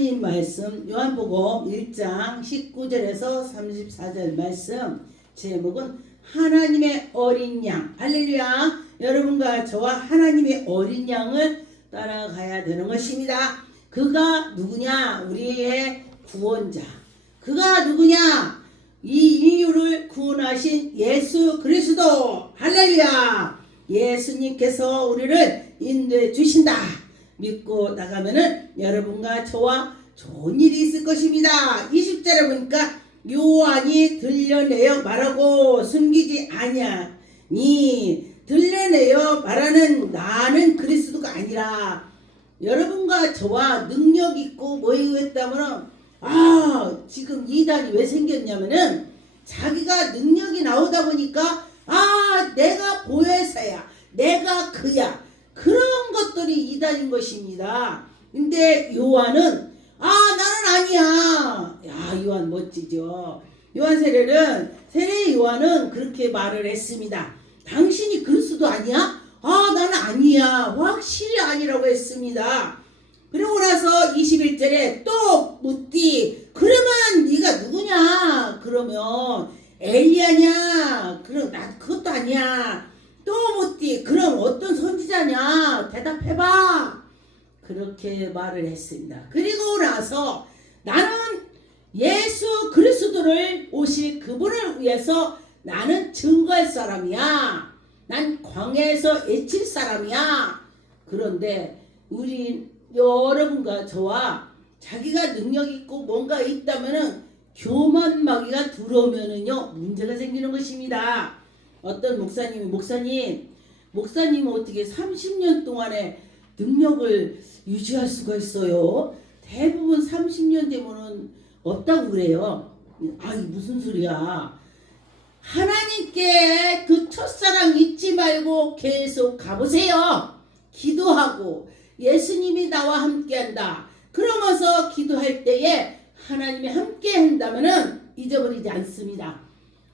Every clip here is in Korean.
하나님 말씀 요한복음 1장 19절에서 34절 말씀 제목은 하나님의 어린 양. 할렐루야. 여러분과 저와 하나님의 어린 양을 따라가야 되는 것입니다. 그가 누구냐? 우리의 구원자. 그가 누구냐? 이 인류를 구원하신 예수 그리스도. 할렐루야. 예수님께서 우리를 인도해 주신다. 믿고 나가면은 여러분과 저와 좋은 일이 있을 것입니다. 20절에 보니까 요한이 들려내어 말하고 숨기지 아니하니 들려내어 말하는 나는 그리스도가 아니라 여러분과 저와 능력 있고 뭐이고 했다면은 지금 이단이 왜 생겼냐면은 자기가 능력이 나오다 보니까 내가 보혜사야, 내가 그야, 그런 것들이 이단인 것입니다. 근데 요한은 나는 아니야. 요한 멋지죠. 요한 세례 요한은 그렇게 말을 했습니다. 당신이 그리스도 아니야? 나는 아니야. 확실히 아니라고 했습니다. 그러고 나서 21절에 또 묻디 그러면 네가 누구냐? 그러면 엘리야냐? 그럼 나 그것도 아니야. 또 묻디 그럼 어떤 선지자냐? 대답해봐. 그렇게 말을 했습니다. 그리고 나서 나는 예수 그리스도를 오실 그분을 위해서 나는 증거할 사람이야. 난 광야에서 외칠 사람이야. 그런데 우리 여러분과 저와 자기가 능력 있고 뭔가 있다면은 교만마귀가 들어오면은요 문제가 생기는 것입니다. 어떤 목사님은 어떻게 30년 동안에 능력을 유지할 수가 있어요? 대부분 30년 되면은 없다고 그래요. 무슨 소리야? 하나님께 그 첫사랑 잊지 말고 계속 가보세요. 기도하고 예수님이 나와 함께한다. 그러면서 기도할 때에 하나님이 함께 한다면은 잊어버리지 않습니다.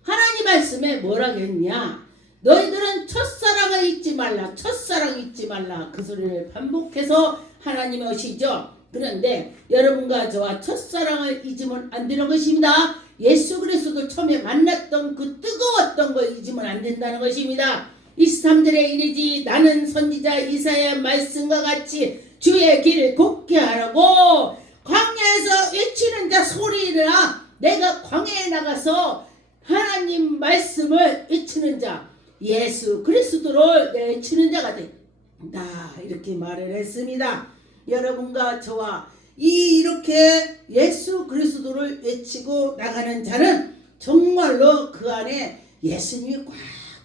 하나님 말씀에 뭐라고 했냐? 너희들은 첫사랑을 잊지 말라. 첫사랑 잊지 말라. 그 소리를 반복해서 하나님이 오시죠. 그런데 여러분과 저와 첫사랑을 잊으면 안 되는 것입니다. 예수 그리스도 처음에 만났던 그 뜨거웠던 걸 잊으면 안 된다는 것입니다. 23절에 이르지 나는 선지자 이사야 말씀과 같이 주의 길을 곱게 하라고 광야에서 외치는 자 소리라. 내가 광야에 나가서 하나님 말씀을 외치는 자 예수 그리스도를 외치는 자가 된다. 이렇게 말을 했습니다. 여러분과 저와 이렇게 예수 그리스도를 외치고 나가는 자는 정말로 그 안에 예수님이 꽉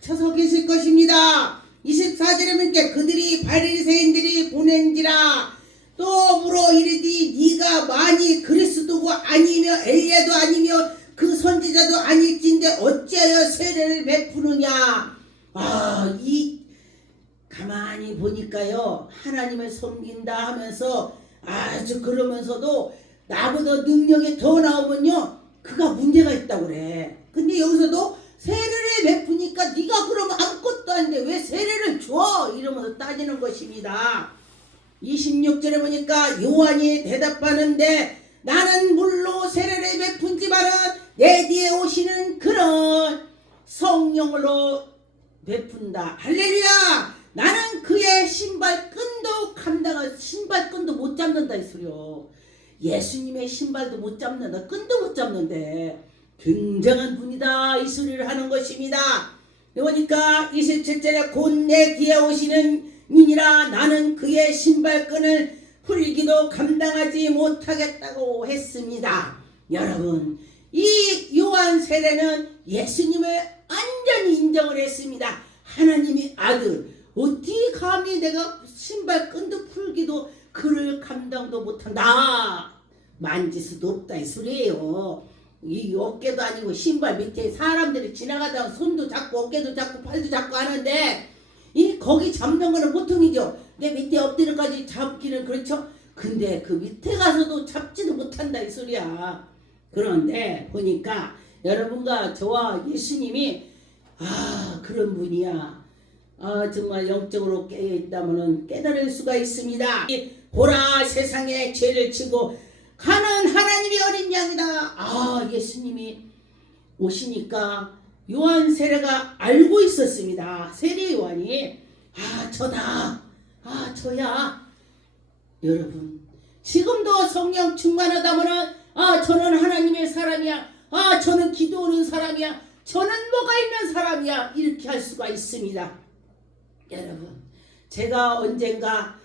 차서 계실 것입니다. 24절에 보니까 그들이 바리새인들이 보낸지라 또 물어 이르디 네가 만일 그리스도가 아니며 엘리야도 아니며 그 선지자도 아닐진데 어찌하여 세례를 베푸느냐. 가만히 보니까요 하나님을 섬긴다 하면서 아주 그러면서도 나보다 능력이 더 나오면요 그가 문제가 있다고 그래. 근데 여기서도 세례를 베푸니까 네가 그러면 아무것도 아닌데 왜 세례를 줘? 이러면서 따지는 것입니다. 26절에 보니까 요한이 대답하는데 나는 물로 세례를 베푼지만은 내 뒤에 오시는 그런 성령으로 베푼다. 할렐루야. 나는 그의 신발끈도 신발끈도 못 잡는다 이 소리요. 예수님의 신발도 못 잡는다. 끈도 못 잡는데 굉장한 분이다 이 소리를 하는 것입니다. 그러니까 27절에 곧 내 뒤에 오시는 이니라 나는 그의 신발끈을 풀기도 감당하지 못하겠다고 했습니다. 여러분 이 요한 세례는 예수님을 완전히 인정을 했습니다. 하나님의 아들 어떻게 감히 내가 신발끈도 풀기도 그를 감당도 못한다. 만질 수도 없다 이 소리예요. 이 어깨도 아니고 신발 밑에 사람들이 지나가다가 손도 잡고 어깨도 잡고 팔도 잡고 하는데 거기 잡는 거는 보통이죠. 내 밑에 엎드려까지 잡기는 그렇죠. 근데 그 밑에 가서도 잡지도 못한다 이 소리야. 그런데 보니까 여러분과 저와 예수님이 그런 분이야. 정말 영적으로 깨어있다면 깨달을 수가 있습니다. 보라 세상에 죄를 지고 가는 하나님의 어린 양이다. 아, 예수님이 오시니까 요한 세례가 알고 있었습니다. 세례 요한이 아, 저다. 아, 저야. 여러분, 지금도 성령 충만하다면은 아, 저는 하나님의 사람이야. 아, 저는 기도하는 사람이야. 저는 뭐가 있는 사람이야. 이렇게 할 수가 있습니다. 여러분, 제가 언젠가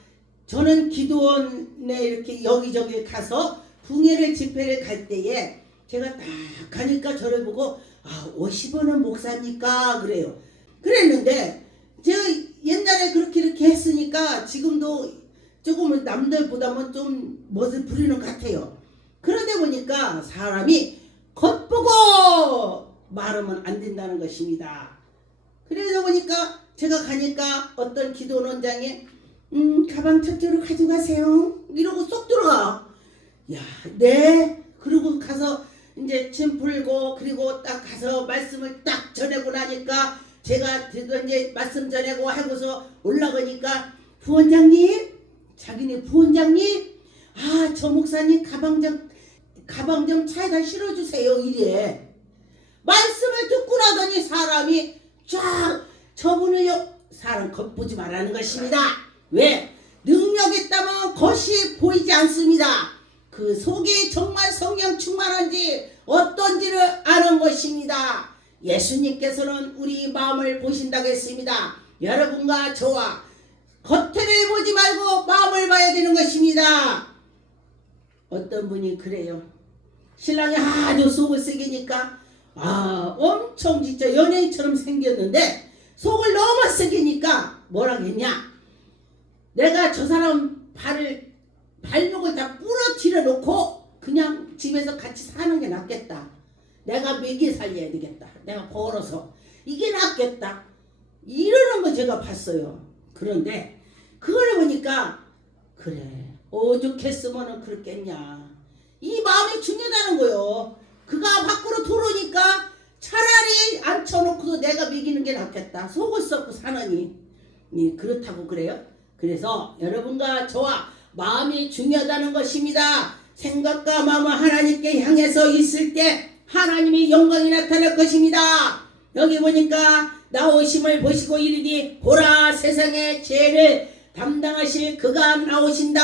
저는 기도원에 이렇게 여기저기 가서 붕해를 집회를 갈 때에 제가 딱 가니까 저를 보고 아, 50원은 목사입니까? 그래요. 그랬는데 제가 옛날에 그렇게 이렇게 했으니까 지금도 조금은 남들보다는 좀 멋을 부리는 것 같아요. 그러다 보니까 사람이 겉보고 말하면 안 된다는 것입니다. 그러다 보니까 제가 가니까 어떤 기도원장이 가방 저쪽으로 가져가세요. 이러고 쏙 들어가. 야, 네. 그러고 가서 이제 짐 풀고 그리고 딱 가서 말씀을 딱 전하고 나니까 제가 이제 말씀 전하고 하고서 올라가니까 부원장님, 자기네 부원장님, 아, 저 목사님 가방 좀 차에다 실어주세요. 이래. 말씀을 듣고 나더니 사람이 쫙 저분을요. 사람 겉보지 말라는 것입니다. 왜? 능력 있다면 겉이 보이지 않습니다. 그 속이 정말 성령 충만한지 어떤지를 아는 것입니다. 예수님께서는 우리 마음을 보신다고 했습니다. 여러분과 저와 겉을 보지 말고 마음을 봐야 되는 것입니다. 어떤 분이 그래요. 신랑이 아주 속을 새기니까 아, 엄청 진짜 연예인처럼 생겼는데 속을 너무 새기니까 뭐라 했냐? 내가 저 사람 발목을 다 부러뜨려 놓고 그냥 집에서 같이 사는 게 낫겠다. 내가 먹이 살려야 되겠다. 내가 벌어서 이게 낫겠다. 이러는 거 제가 봤어요. 그런데 그걸 보니까 그래, 오죽했으면 그렇겠냐. 이 마음이 중요하다는 거요. 그가 밖으로 들어오니까 차라리 앉혀놓고도 내가 먹이는 게 낫겠다. 속을 썩고 사느니. 그렇다고 그래요. 그래서 여러분과 저와 마음이 중요하다는 것입니다. 생각과 마음을 하나님께 향해서 있을 때 하나님의 영광이 나타날 것입니다. 여기 보니까 나오심을 보시고 이르니 보라, 세상의 죄를 담당하실 그가 나오신다.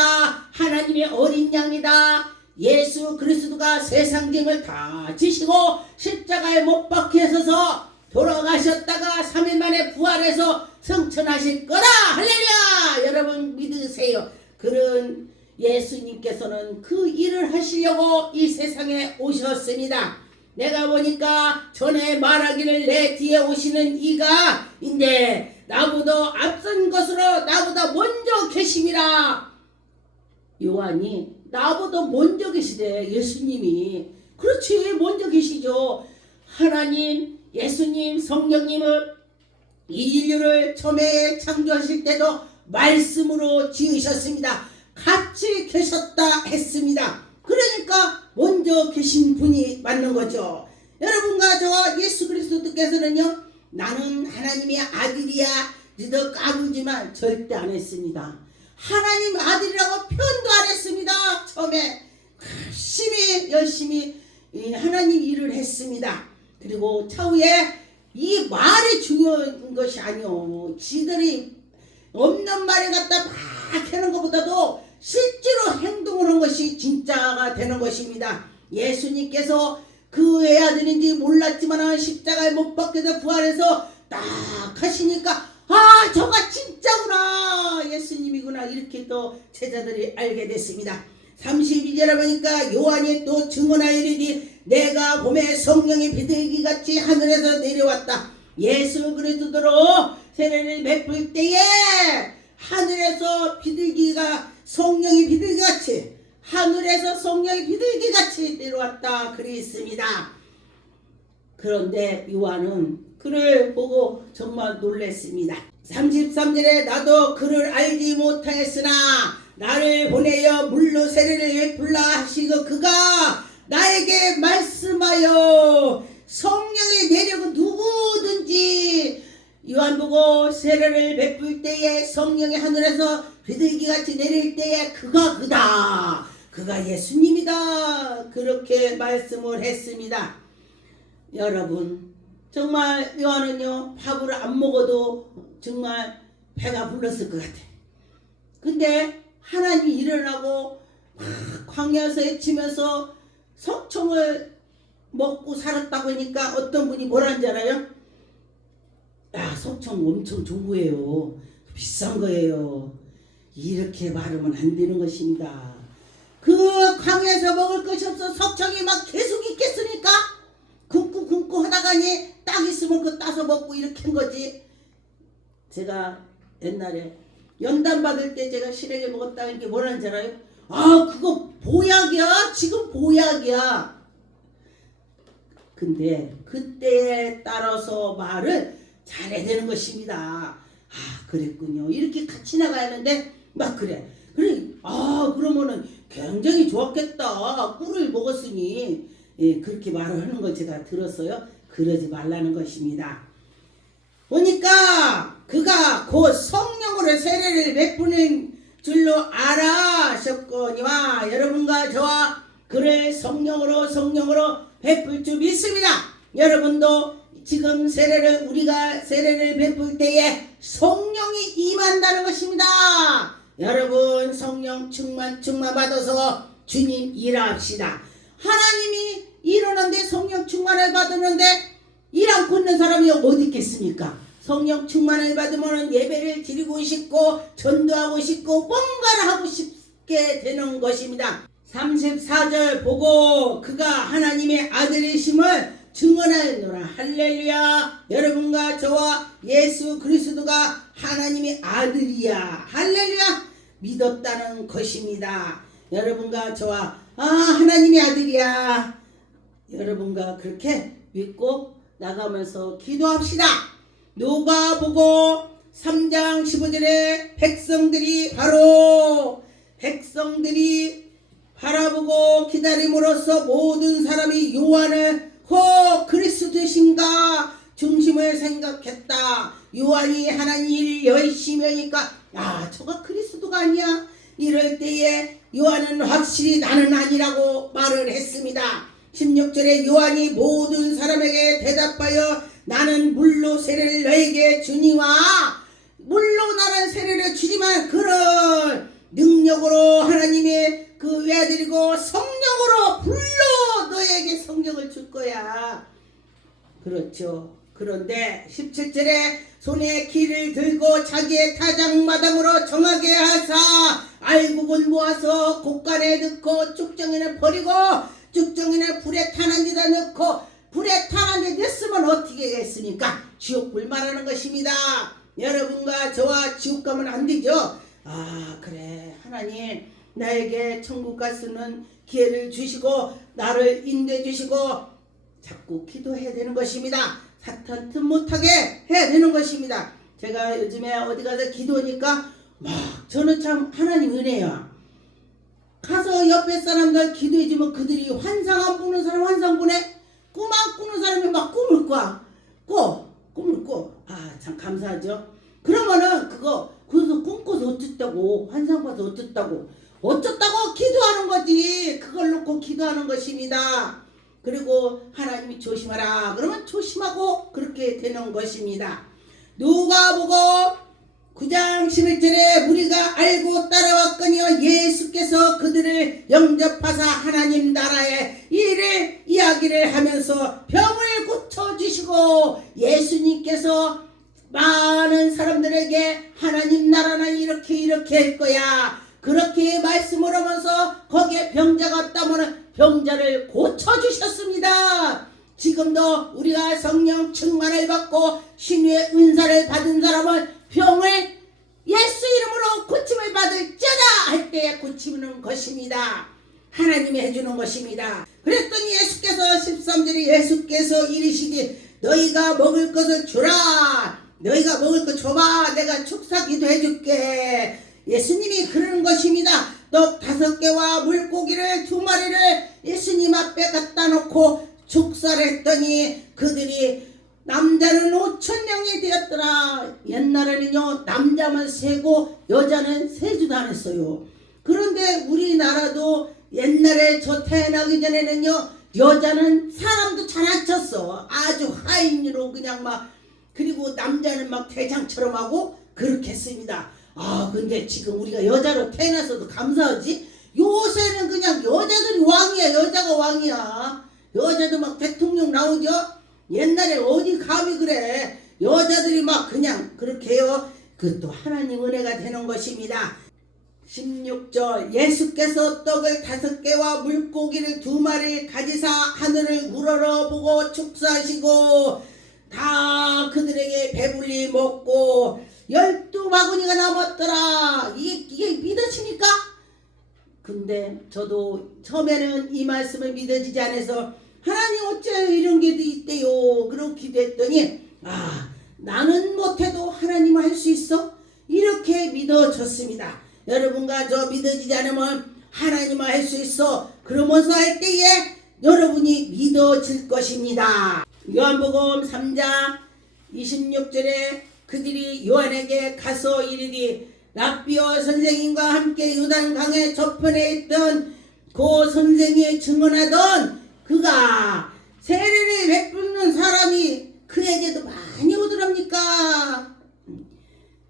하나님의 어린 양이다. 예수 그리스도가 세상 죄를 다 지시고 십자가에 못 박혀서서 돌아가셨다가 3일 만에 부활해서 승천하실 거다. 할렐루야. 여러분 믿으세요. 그런 예수님께서는 그 일을 하시려고 이 세상에 오셨습니다. 내가 보니까 전에 말하기를 내 뒤에 오시는 이가 인데 나보다 앞선 것으로 나보다 먼저 계심이라. 요한이 나보다 먼저 계시대. 예수님이. 그렇지, 먼저 계시죠. 하나님, 예수님, 성령님을 이 인류를 처음에 창조하실 때도 말씀으로 지으셨습니다. 같이 계셨다 했습니다. 그러니까 먼저 계신 분이 맞는 거죠. 여러분과 저와 예수 그리스도께서는요, 나는 하나님의 아들이야 너도 까불지만 절대 안 했습니다. 하나님 아들이라고 표현도 안 했습니다. 처음에 열심히 하나님 일을 했습니다. 그리고 차후에 이 말이 중요한 것이 아니오. 지들이 없는 말을 갖다 막 하는 것보다도 실제로 행동을 한 것이 진짜가 되는 것입니다. 예수님께서 그 애아들인지 몰랐지만 십자가에 못 박혀서 부활해서 딱 하시니까 아, 저가 진짜구나, 예수님이구나, 이렇게 또 제자들이 알게 됐습니다. 32절에 보니까 요한이 또 증언하이르니 내가 봄에 성령이 비둘기같이 하늘에서 내려왔다. 예수 그리스도로 세례를 베풀 때에 하늘에서 성령이 비둘기같이, 하늘에서 성령이 비둘기같이 내려왔다 그랬습니다. 그런데 요한은 그를 보고 정말 놀랐습니다. 33절에 나도 그를 알지 못하였으나 나를 보내어 물로 세례를 베풀라 하시고 그가 나에게 말씀하여 성령이 내려고 누구든지 요한 보고 세례를 베풀 때에 성령이 하늘에서 비둘기같이 내릴 때에 그가 그다. 그가 예수님이다. 그렇게 말씀을 했습니다. 여러분, 정말 요한은요, 밥을 안 먹어도 정말 배가 불렀을 것 같아요. 근데 하나님이 일어나고 막 광야에서 외치면서 석청을 먹고 살았다고 하니까 어떤 분이 뭐라는 줄 알아요? 야, 석청 엄청 좋은 거예요. 비싼 거예요. 이렇게 말하면 안 되는 것입니다. 그 광야에서 먹을 것이 없어 석청이 막 계속 있겠습니까? 굶고 하다가니 딱 있으면 그거 따서 먹고 이렇게 한 거지. 제가 옛날에 연단 받을 때 제가 시래기 먹었다는 게 뭐라는 줄 알아요? 아, 그거 보약이야. 지금 보약이야. 근데 그때에 따라서 말을 잘해야 되는 것입니다. 아, 그랬군요. 이렇게 같이 나가야 하는데 막 그래. 그러면은 굉장히 좋았겠다. 꿀을 먹었으니. 예, 그렇게 말을 하는 걸 제가 들었어요. 그러지 말라는 것입니다. 보니까 그가 곧 성령으로 세례를 베푸는 줄로 알아셨거니와 여러분과 저와 그를 성령으로 베풀 줄 믿습니다. 여러분도 지금 우리가 세례를 베풀 때에 성령이 임한다는 것입니다. 여러분, 성령 충만 받아서 주님 일합시다. 하나님이 일어났는데 성령 충만을 받았는데 일 않고 있는 사람이 어디 있겠습니까? 성령 충만을 받으면 예배를 드리고 싶고 전도하고 싶고 뭔가를 하고 싶게 되는 것입니다. 34절 보고 그가 하나님의 아들이심을 증언하였노라. 할렐루야. 여러분과 저와 예수 그리스도가 하나님의 아들이야. 할렐루야. 믿었다는 것입니다. 여러분과 저와 하나님의 아들이야. 여러분과 그렇게 믿고 나가면서 기도합시다. 누가 보고 3장 15절에 백성들이 바라보고 기다림으로써 모든 사람이 요한을 그리스도신가 중심을 생각했다. 요한이 하나님 일 열심히 하니까 저가 그리스도가 아니야. 이럴 때에 요한은 확실히 나는 아니라고 말을 했습니다. 16절에 요한이 모든 사람에게 대답하여 나는 물로 세례를 너에게 주니와 물로 나는 세례를 주지만 그런 능력으로 하나님의 그 외아들이고 성령으로 불로 너에게 성령을 줄 거야. 그렇죠. 그런데 17절에 손에 키를 들고 자기의 타작마당으로 정하게 하사 알곡은 모아서 곡간에 넣고 쭉정이를 버리고 쭉정이를 불에 타는 데다 넣고 불에 타는 데 넣으면 어떻게 했습니까? 지옥불 말하는 것입니다. 여러분과 저와 지옥 가면 안 되죠. 그래, 하나님 나에게 천국 갈 수 있는 기회를 주시고 나를 인도해 주시고 자꾸 기도해야 되는 것입니다. 사탄 틈 못하게 해야 되는 것입니다. 제가 요즘에 어디 가서 기도하니까 저는 참 하나님 은혜야. 가서 옆에 사람들 기도해주면 그들이 환상 안 보는 사람 환상 보내. 꿈 안 꾸는 사람이 막 꿈을 꿔. 참 감사하죠. 그러면은 그래서 꿈꿔서 어쨌다고 환상 봐서 어쨌다고 기도하는 거지. 그걸 놓고 기도하는 것입니다. 그리고 하나님이 조심하라 그러면 조심하고 그렇게 되는 것입니다. 누가 보고 9장 11절에 우리가 알고 따라왔거니와 예수께서 그들을 영접하사 하나님 나라의 일을 이야기를 하면서 병을 고쳐주시고 예수님께서 많은 사람들에게 하나님 나라는 이렇게 할 거야 그렇게 말씀을 하면서 거기에 병자가 왔다면 병자를 고쳐주셨습니다. 지금도 우리가 성령 충만을 받고 신유의 은사를 받은 사람은 병을 예수 이름으로 고침을 받을지어다 할 때에 고치는 것입니다. 하나님이 해주는 것입니다. 그랬더니 예수께서 13절에 예수께서 이르시되 너희가 먹을 것을 주라. 너희가 먹을 것 줘봐. 내가 축사기도 해줄게. 예수님이 그러는 것입니다. 떡 5개와 물고기를 2마리를 예수님 앞에 갖다 놓고 축사를 했더니 그들이 남자는 5,000명이 되었더라. 옛날에는요 남자만 세고 여자는 세지도 않았어요. 그런데 우리나라도 옛날에 저 태어나기 전에는요, 여자는 사람도 잘 안 쳤어. 아주 하인으로 그냥 막, 그리고 남자는 막 대장처럼 하고 그렇게 했습니다. 아, 근데 지금 우리가 여자로 태어나서도 감사하지? 요새는 그냥 여자들이 왕이야. 여자가 왕이야. 여자도 막 대통령 나오죠? 옛날에 어디 감히 그래. 여자들이 막 그냥 그렇게 해요. 그것도 하나님 은혜가 되는 것입니다. 16절 예수께서 떡을 5개와 물고기를 2마리 가지사 하늘을 우러러보고 축사하시고 다 그들에게 배불리 먹고 12바구니가 남았더라. 이게 믿어집니까? 근데 저도 처음에는 이 말씀을 믿어지지 않아서 하나님 어째 이런 게 있대요. 그렇게 기도했더니 나는 못해도 하나님은 할 수 있어? 이렇게 믿어졌습니다. 여러분과 저 믿어지지 않으면 하나님은 할 수 있어. 그러면서 할 때에 여러분이 믿어질 것입니다. 요한복음 3장 26절에 그들이 요한에게 가서 이르되 랍비어 선생님과 함께 요단강의 저편에 있던 그 선생이 증언하던 그가 세례를 베푸는 사람이 그에게도 많이 오더랍니까?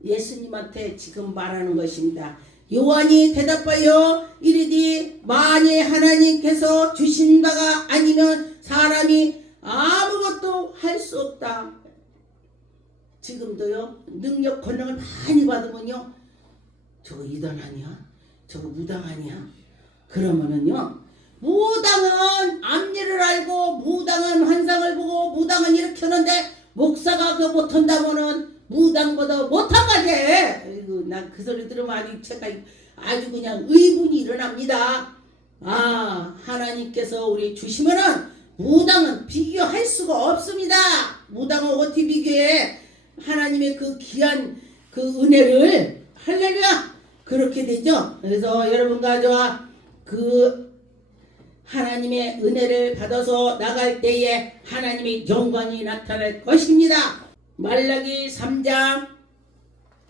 예수님한테 지금 말하는 것입니다. 요한이 대답하여 이르되 만일 하나님께서 주신 바가 아니면 사람이 아무것도 할 수 없다. 지금도요, 능력 권능을 많이 받으면요, 저거 이단 아니야? 저거 무당 아니야? 그러면은요, 무당은 앞일을 알고 무당은 환상을 보고 무당은 이렇게 하는데 목사가 그거 못한다면은 무당보다 못한 거지. 아이고, 난 그 소리 들으면 아주 그냥 의분이 일어납니다. 하나님께서 우리 주시면은 무당은 비교할 수가 없습니다. 무당은 어떻게 비교해? 하나님의 그 귀한 그 은혜를, 할렐루야, 그렇게 되죠. 그래서 여러분과 저와 그 하나님의 은혜를 받아서 나갈 때에 하나님의 영광이 나타날 것입니다. 말라기 3장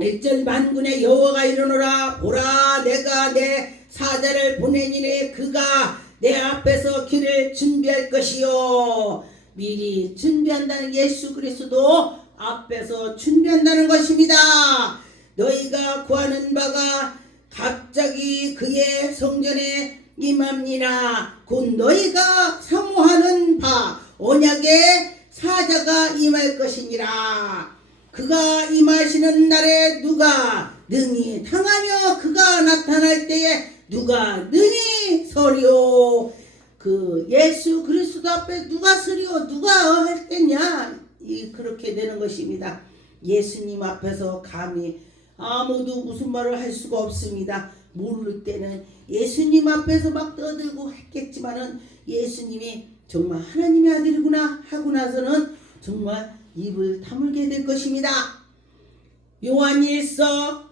1절 만군의 여호와가 이르노라 보라 내가 내 사자를 보내니니 그가 내 앞에서 길을 준비할 것이요. 미리 준비한다는 예수 그리스도 앞에서 준비한다는 것입니다. 너희가 구하는 바가 갑자기 그의 성전에 임함니라. 곧 너희가 사모하는 바 언약의 사자가 임할 것이니라. 그가 임하시는 날에 누가 능히 당하며 그가 나타날 때에 누가 능히 서리오. 그 예수 그리스도 앞에 누가 서리오, 누가 할 때냐, 그렇게 되는 것입니다. 예수님 앞에서 감히 아무도 무슨 말을 할 수가 없습니다. 모를 때는 예수님 앞에서 막 떠들고 했겠지만은 예수님이 정말 하나님의 아들이구나 하고 나서는 정말 입을 다물게 될 것입니다. 요한일서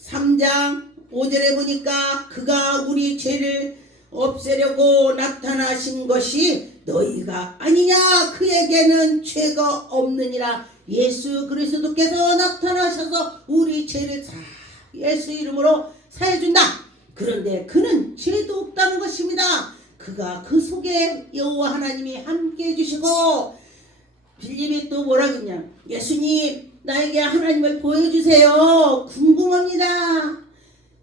3장 5절에 보니까 그가 우리 죄를 없애려고 나타나신 것이 너희가 아니냐. 그에게는 죄가 없느니라. 예수 그리스도께서 나타나셔서 우리 죄를 다 예수 이름으로 사해준다. 그런데 그는 죄도 없다는 것입니다. 그가 그 속에 여호와 하나님이 함께 해주시고, 빌립이 또 뭐라 그러냐, 예수님 나에게 하나님을 보여주세요. 궁금합니다.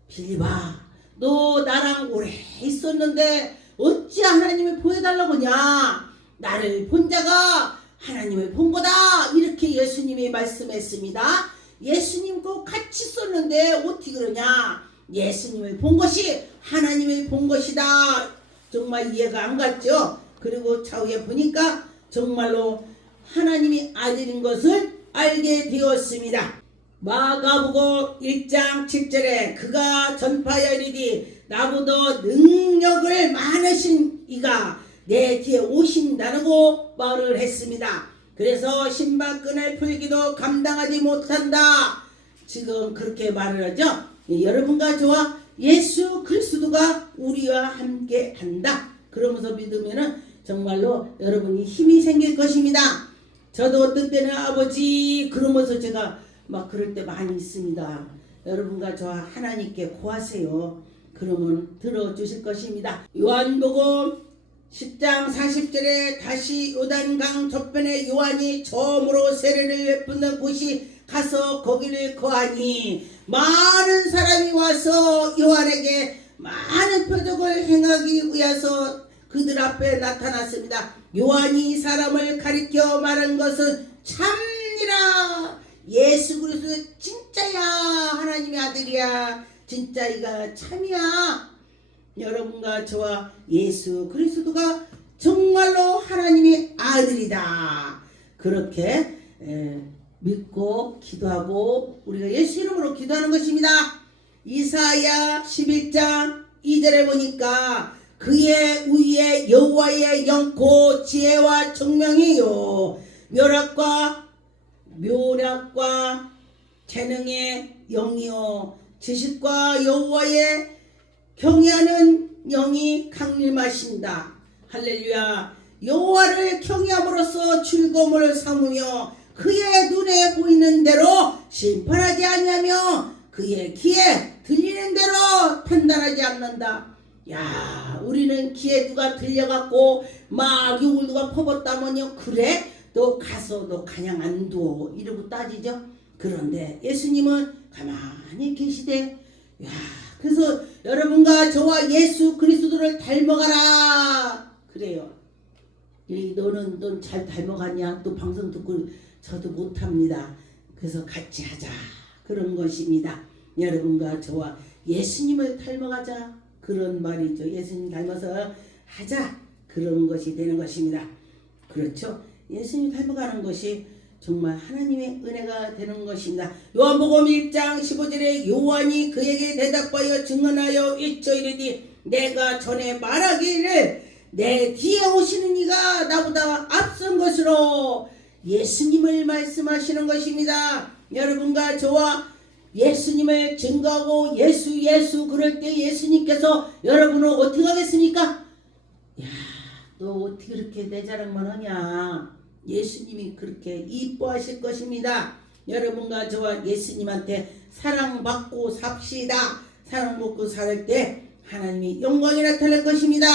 빌립아, 너 나랑 오래 있었는데 어찌 하나님을 보여달라고 하냐. 나를 본 자가 하나님을 본 거다. 이렇게 예수님이 말씀했습니다. 예수님과 같이 있었는데 어떻게 그러냐. 예수님을 본 것이 하나님을 본 것이다. 정말 이해가 안 갔죠. 그리고 차후에 보니까 정말로 하나님이 아들인 것을 알게 되었습니다. 마가복음 1장 7절에 그가 전파하여 이르되 나보다 능력을 많으신 이가 내 뒤에 오신다고 말을 했습니다. 그래서 신발끈을 풀기도 감당하지 못한다. 지금 그렇게 말을 하죠. 여러분과 저와 예수 그리스도가 우리와 함께 한다. 그러면서 믿으면은 정말로 여러분이 힘이 생길 것입니다. 저도 어떤 때는 아버지 그러면서 제가 막 그럴 때 많이 있습니다. 여러분과 저와 하나님께 고하세요. 그러면 들어주실 것입니다. 요한복음 10장 40절에 다시 요단강 저편에 요한이 처음으로 세례를 베푸는 곳이 가서 거기를 거하니 많은 사람이 와서 요한에게 많은 표적을 행하기 위해서 그들 앞에 나타났습니다. 요한이 사람을 가리켜 말한 것은 참니라. 예수 그리스도 진짜야. 하나님의 아들이야. 진짜 이가 참이야. 여러분과 저와 예수 그리스도가 정말로 하나님의 아들이다. 그렇게 믿고 기도하고 우리가 예수 이름으로 기도하는 것입니다. 이사야 11장 2절에 보니까 그의 위에 여호와의 영코 지혜와 총명이요 묘략과 재능의 영이요 지식과 여호와의 경외하는 영이 강림하신다. 할렐루야. 여호와를 경외함으로써 즐거움을 삼으며 그의 눈에 보이는 대로 심판하지 아니하며 그의 귀에 들리는 대로 판단하지 않는다. 야, 우리는 귀에 누가 들려갖고 막 욕을 누가 퍼붓다면요, 그래? 너 가서 너 그냥 안 둬 이러고 따지죠. 그런데 예수님은 가만히 계시되, 야, 그래서 여러분과 저와 예수 그리스도를 닮아가라 그래요. 넌 잘 닮아갔냐? 또 방송 듣고 저도 못합니다. 그래서 같이 하자 그런 것입니다. 여러분과 저와 예수님을 닮아가자 그런 말이죠. 예수님 닮아서 하자 그런 것이 되는 것입니다. 그렇죠? 예수님 닮아가는 것이 정말 하나님의 은혜가 되는 것입니다. 요한복음 1장 15절에 요한이 그에게 대답하여 증언하여 일쳐 이르되 내가 전에 말하기를 내 뒤에 오시는 이가 나보다 앞선 것으로 예수님을 말씀하시는 것입니다. 여러분과 저와 예수님을 증거하고 예수 그럴 때 예수님께서 여러분을 어떻게 하겠습니까? 야, 너 어떻게 그렇게 내 자랑만 하냐? 예수님이 그렇게 이뻐하실 것입니다. 여러분과 저와 예수님한테 사랑받고 삽시다. 사랑받고 살 때 하나님이 영광이 나타날 것입니다.